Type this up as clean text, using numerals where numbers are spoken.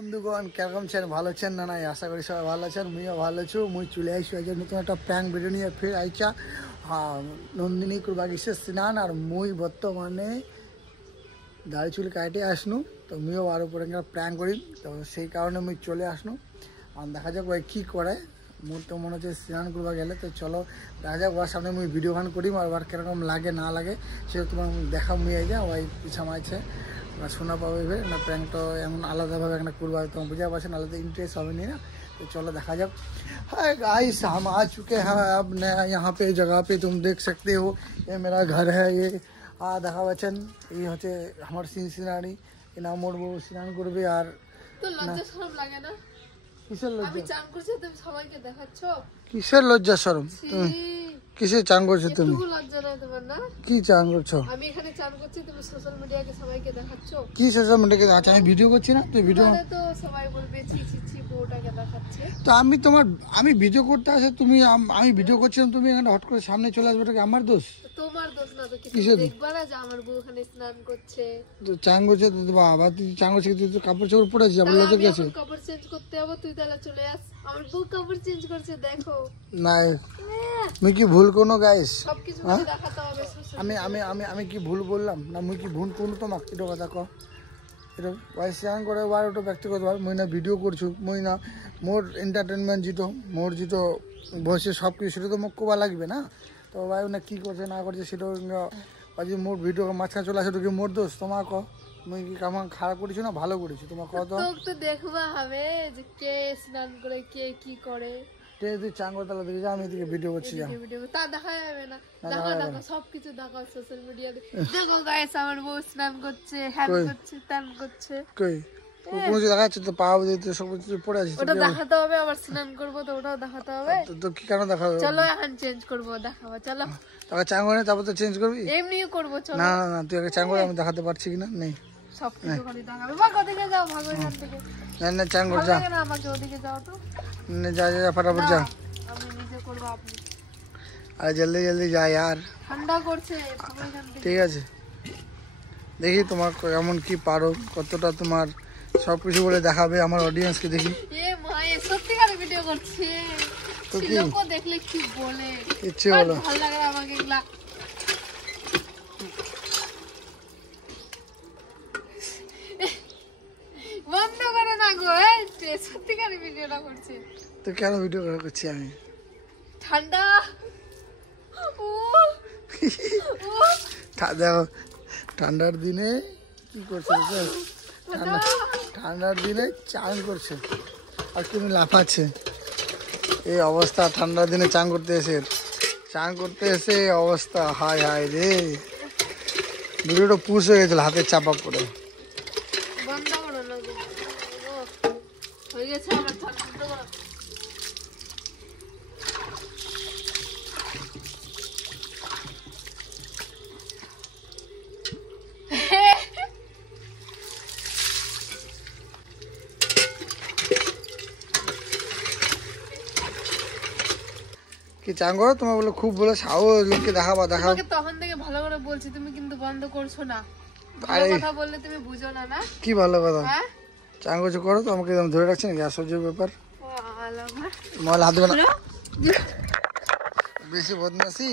বন্ধুগণ কেরকম আছেন? ভালো আছেন না? নাই আশা করি সবাই ভালো আছেন। মুইও ভালো আছো। মুই চলে আসছি আজ নতুন একটা প্র্যাঙ্ক ভিডিও নিয়ে ফির আইছা। হ্যাঁ, নন্দিনী করবা গেছে স্নান আর মুই বর্তমানে দাড়ি চুল কাটে আসনু। তো মুইও আরো পরে প্র্যাঙ্ক করি, তো সেই কারণে মুই চলে আসনু। আর দেখা যাক ওই কী করে। মোর তো মনে হচ্ছে স্নান করবা গেলে, তো চলো দেখা যাক ওর সামনে মুই ভিডিও গান করি আর ওর কিরকম লাগে না লাগে সেটা তোমার দেখা মুই আই যা ওই পিছামাইছে শোনা পাবে না। প্র্যাঙ্কটা এমন আলাদাভাবে একটা করবা তোমার বুঝা পারছেন, আলাদা ইন্টারেস্ট হবে নি না। तो चलो देखा जब। हाय गाइस, हम आ चुके हैं अब नया यहाँ पे जगह पे, तुम देख सकते हो ये मेरा घर है। ये देखा बच्चन ये होते हमारे सिनसिनानी ना मोड़ वो स्नान करबे। আর তো লজ্জা শরম লাগে না? কিসের লজ্জা? আমি চান করছি তুমি সবাইকে দেখাচ্ছো। কিসের লজ্জা শরম? তুমি কিসের চান করছো? তুমি একটু লজ্জা নাই তোমার না? কি চান করছো? আমি এখানে চান করছি, তুমি সোশ্যাল মিডিয়াকে সবাইকে দেখাচ্ছো। কি সোশ্যাল মিডিয়াকে? আচ্ছা আমি ভিডিও করছি না, তুই ভিডিও তো সবাই বলবে ছি ছি ছি বউটাকে দেখাচ্ছে। তো আমি ভিডিও করতে আসে তুমি আমি ভিডিও করছিলাম, তুমি এখানে হট করে সামনে চলে আসবে, এটা কি আমার দোষ? তোমার দোষ না তো, কিছু দেখবা না যে আমার বউ এখানে স্নান করছে। তো চান করছে তো বাবা, তুই চান করছিস, তুই তো কাপড় চোপড় পরে আছিস, আমার লজ্জা কি আছে? কাপড় চেঞ্জ করতে হবে, তুই তাহলে চলে আস। আমার বউ কাপড় চেঞ্জ করছে দেখো না। মুই কি ভুল কোনো গাইস? সবকিছু দেখাতে হবে। আমি আমি আমি আমি কি ভুল বললাম না? মুই কি ভুল কোনো তোমাক এটা কথা কো? এটা ওয়াই স্নান করে বার ওটা ব্যক্তিগত ভাবে মুই না ভিডিও করছু, মুই না মোর এন্টারটেনমেন্ট জিতো মোর জিতো বসে সব কিছু সেটা তো মোক কোবা লাগবে না। তো ভাই না কি করছে না করছে সেটাও যদি মোর ভিডিও মাঝখানে চলে আসে, তো কি মোর দোষ? তোমার কো মুই কি কেমন খারাপ করেছি না ভালো করেছি? তোমার কত তো দেখবা হবে যে কে স্নান করে কে কি করে। তুই চান করতে দেখি আমি এদিকে ভিডিও করছি, তা দেখা যাবে না। দেখো সবকিছু দেখো সোশ্যাল মিডিয়াতে। দেখো গাইস আমার বউ স্নান করছে, হ্যান করছে, ত্যান করছে। কই কোনো কিছু দেখা যাচ্ছে? তো পা দিতে সব কিছু পড়ে আছে, ওটা দেখাতে হবে। আবার স্নান করবো তো ওটাও দেখাতে হবে। তো কি কেন দেখাবে? চলো এখন চেঞ্জ করবো, দেখাবো চলো। তাকে চান করে তারপর তো চেঞ্জ করবি? এমনিও করবো চলো। না না না, তুই আগে চান করে আমি দেখাতে পারছি কিনা নেই। সবকিছু খালি দেখাবে। ভাগ ওদিকে যাও, ভাগো এখান থেকে। না না চান কর যা। না আমাকে ওদিকে যাও তো। না যা যা ফটাফট যা। আমি নিজে করবো, আপনি আরে জলদি জলদি যা यार, ঠান্ডা করছে। ভাগো এখান থেকে। ঠিক আছে দেখি তোমার কেমন কি পারো, কতটা তোমার সবকিছু বলে দেখাবে আমার অডিয়েন্সকে। দেখি এ মায়ে সত্যিকারের ভিডিও করছে। তো কি লোক দেখলে কি বলে? ইচ্ছে হলো ভালো লাগে না আমাকে এগুলা। বন্ধ করো না গো, সত্যিকারের ভিডিওটা করছে। তো কেন ভিডিও করছি আমি? ঠান্ডা দেখো ঠান্ডার দিনে কি করছে, ঠান্ডার দিনে চান করছে আর তুমি লাফাচ্ছে। এই অবস্থা ঠান্ডার দিনে চান করতে এসে অবস্থা। হায় হায় রে, ভিডিওটা পুশ হয়ে গেছিল হাতের চাপা পড়ে। বন্ধ করো না গো, হয়ে গেছে আমার ঠান্ডা। কি চান করো তোমার বলে খুব বলে সাহস লোককে দেখাবা। তখন থেকে ভালো করে বলছি, তুমি কিন্তু বন্ধ করছো না। আরে কথা বললে তুমি বুঝো না। না কি ভালো কথা? হ্যাঁ চান করছো করো, তো আমাকে ধরে রাখছে নাকি? আশ্চর্য ব্যাপার। মহল হাত দেবে না, বেশি বদমাসি।